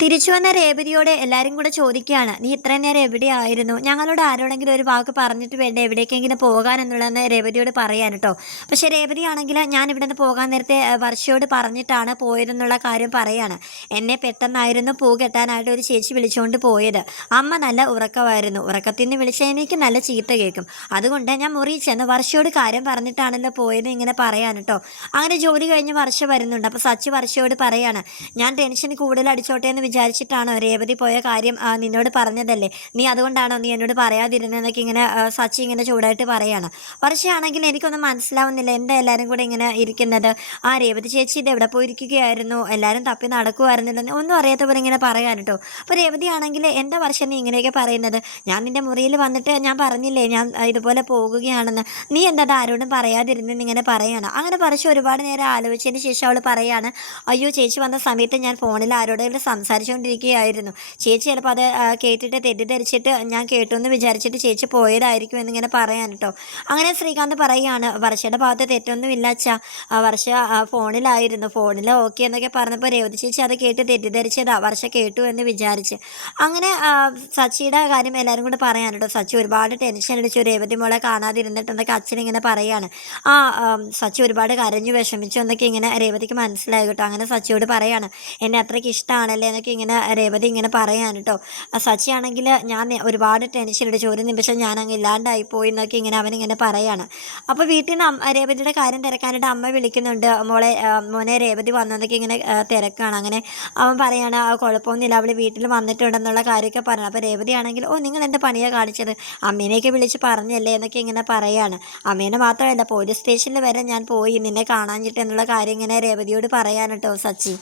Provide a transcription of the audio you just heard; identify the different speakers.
Speaker 1: തിരിച്ചു വന്ന രേവതിയോട് എല്ലാവരും കൂടെ ചോദിക്കുകയാണ് നീ ഇത്രയും നേരം എവിടെയായിരുന്നു? ഞങ്ങളോട് ആരോടെങ്കിലും ഒരു വാക്ക് പറഞ്ഞിട്ട് വേണ്ട? എവിടേക്കെങ്കിലും പോകാൻ എന്നുള്ളതെന്ന് രേവതിയോട് പറയാൻ കേട്ടോ പക്ഷേ രേവതി ആണെങ്കിൽ ഞാൻ ഇവിടെ നിന്ന് പോകാൻ നേരത്തെ വർഷയോട് പറഞ്ഞിട്ടാണ് പോയതെന്നുള്ള കാര്യം പറയാണ്. എന്നെ പെട്ടെന്നായിരുന്നു പൂ കെട്ടാനായിട്ട് ഒരു ചേച്ചി വിളിച്ചുകൊണ്ട് പോയത്. അമ്മ നല്ല ഉറക്കമായിരുന്നു. ഉറക്കത്തിൽ നിന്ന് വിളിച്ചാൽ എനിക്ക് നല്ല ചീത്ത കേൾക്കും. അതുകൊണ്ട് ഞാൻ മുറി ചെന്ന് വർഷയോട് കാര്യം പറഞ്ഞിട്ടാണല്ലോ പോയത് ഇങ്ങനെ പറയാൻ കേട്ടോ അങ്ങനെ ജോലി കഴിഞ്ഞ് വർഷ വരുന്നുണ്ട്. അപ്പോൾ സച്ച് വർഷയോട് പറയാണ് ഞാൻ ടെൻഷൻ കൂടുതൽ അടിച്ചോട്ടെ എന്ന് വിചാരിച്ചിട്ടാണോ രേവതി പോയ കാര്യം നിന്നോട് പറഞ്ഞതല്ലേ? നീ അതുകൊണ്ടാണോ നീ എന്നോട് പറയാതിരുന്നതെന്നൊക്കെ ഇങ്ങനെ സച്ചി ഇങ്ങനെ ചൂടായിട്ട് പറയാണ്. പക്ഷേയാണെങ്കിൽ എനിക്കൊന്നും മനസ്സിലാവുന്നില്ല. എന്താ എല്ലാവരും കൂടെ ഇങ്ങനെ ഇരിക്കുന്നത്? ആ രേവതി ചേച്ചി ഇത് എവിടെ പോയിരിക്കുകയായിരുന്നു? എല്ലാവരും തപ്പി നടക്കുമായിരുന്നില്ല എന്ന് ഒന്നും അറിയാത്ത പോലെ ഇങ്ങനെ പറയാൻ കേട്ടോ. അപ്പോൾ രേവതി ആണെങ്കിൽ എന്താ വർഷം നീ ഇങ്ങനെയൊക്കെ പറയുന്നത്? ഞാൻ നിന്റെ മുറിയിൽ വന്നിട്ട് ഞാൻ പറഞ്ഞില്ലേ ഞാൻ ഇതുപോലെ പോകുകയാണെന്ന്. നീ എന്താ ആരോടും പറയാതിരുന്നെന്ന് ഇങ്ങനെ പറയാണ്. അങ്ങനെ പറിച്ച് ഒരുപാട് നേരം ആലോചിച്ചതിന് ശേഷം അവൾ പറയാണ് അയ്യോ ചേച്ചി വന്ന സമയത്ത് ഞാൻ ഫോണിൽ ആരോടെങ്കിലും സംസാരിച്ചുകൊണ്ടിരിക്കുകയായിരുന്നു. ചേച്ചി ചിലപ്പോൾ അത് കേട്ടിട്ട് തെറ്റിദ്ധരിച്ചിട്ട് ഞാൻ കേട്ടു എന്ന് വിചാരിച്ചിട്ട് ചേച്ചി പോയതായിരിക്കും എന്നിങ്ങനെ പറയാൻ കേട്ടോ അങ്ങനെ ശ്രീകാന്ത് പറയുകയാണ് വർഷയുടെ ഭാഗത്ത് തെറ്റൊന്നുമില്ല അച്ഛാ. വർഷ ഫോണിലായിരുന്നു. ഫോണിൽ ഓക്കെ എന്നൊക്കെ പറഞ്ഞപ്പോൾ രേവതി ചേച്ചി അത് കേട്ട് തെറ്റിദ്ധരിച്ചതാ. വർഷ കേട്ടു എന്ന് വിചാരിച്ച്. അങ്ങനെ സച്ചിയുടെ കാര്യം എല്ലാവരും കൂടെ പറയാൻ കേട്ടോ സച്ചി ഒരുപാട് ടെൻഷൻ അടിച്ചു. രേവതി മോളെ കാണാതിരുന്നിട്ടെന്നൊക്കെ അച്ഛൻ ഇങ്ങനെ പറയാണ്. ആ സച്ചി ഒരുപാട് കരഞ്ഞു വിഷമിച്ചു എന്നൊക്കെ ഇങ്ങനെ രേവതിക്ക് മനസ്സിലായി കേട്ടോ അങ്ങനെ സച്ചിയോട് പറയാണ് എന്നെ അത്രയ്ക്ക് ഇഷ്ടമാണല്ലേ എന്നൊക്കെ ഇങ്ങനെ രേവതി ഇങ്ങനെ പറയാൻ കേട്ടോ ആ സച്ചി ആണെങ്കിൽ ഞാൻ ഒരുപാട് ടെൻഷൻ അടിച്ചു ഒരു നിമിഷം ഞാൻ അങ്ങ് ഇല്ലാണ്ടായി പോയി എന്നൊക്കെ ഇങ്ങനെ അവനിങ്ങനെ പറയാണ്. അപ്പോൾ വീട്ടിൽ നിന്ന് രേവതിയുടെ കാര്യം തിരക്കാനായിട്ട് അമ്മ വിളിക്കുന്നുണ്ട്. മോളെ മോനെ രേവതി വന്നതൊക്കെ ഇങ്ങനെ തിരക്കാണ്. അങ്ങനെ അവൻ പറയാണ് കുഴപ്പമൊന്നുമില്ല അവൾ വീട്ടിൽ വന്നിട്ടുണ്ടെന്നുള്ള കാര്യമൊക്കെ പറയണം. അപ്പോൾ രേവതി ആണെങ്കിൽ ഓ നിങ്ങൾ എന്റെ പണിയാണ് കാണിച്ചത്? അമ്മേനെയൊക്കെ വിളിച്ച് പറഞ്ഞല്ലേ? എന്നൊക്കെ ഇങ്ങനെ പറയാണ്. അമ്മേനെ മാത്രമല്ല പോലീസ് സ്റ്റേഷനിൽ വരെ ഞാൻ പോയി നിന്നെ കാണാഞ്ഞിട്ട് എന്നുള്ള കാര്യം ഇങ്ങനെ രേവതിയോട് പറയാൻ കേട്ടോ സച്ചി.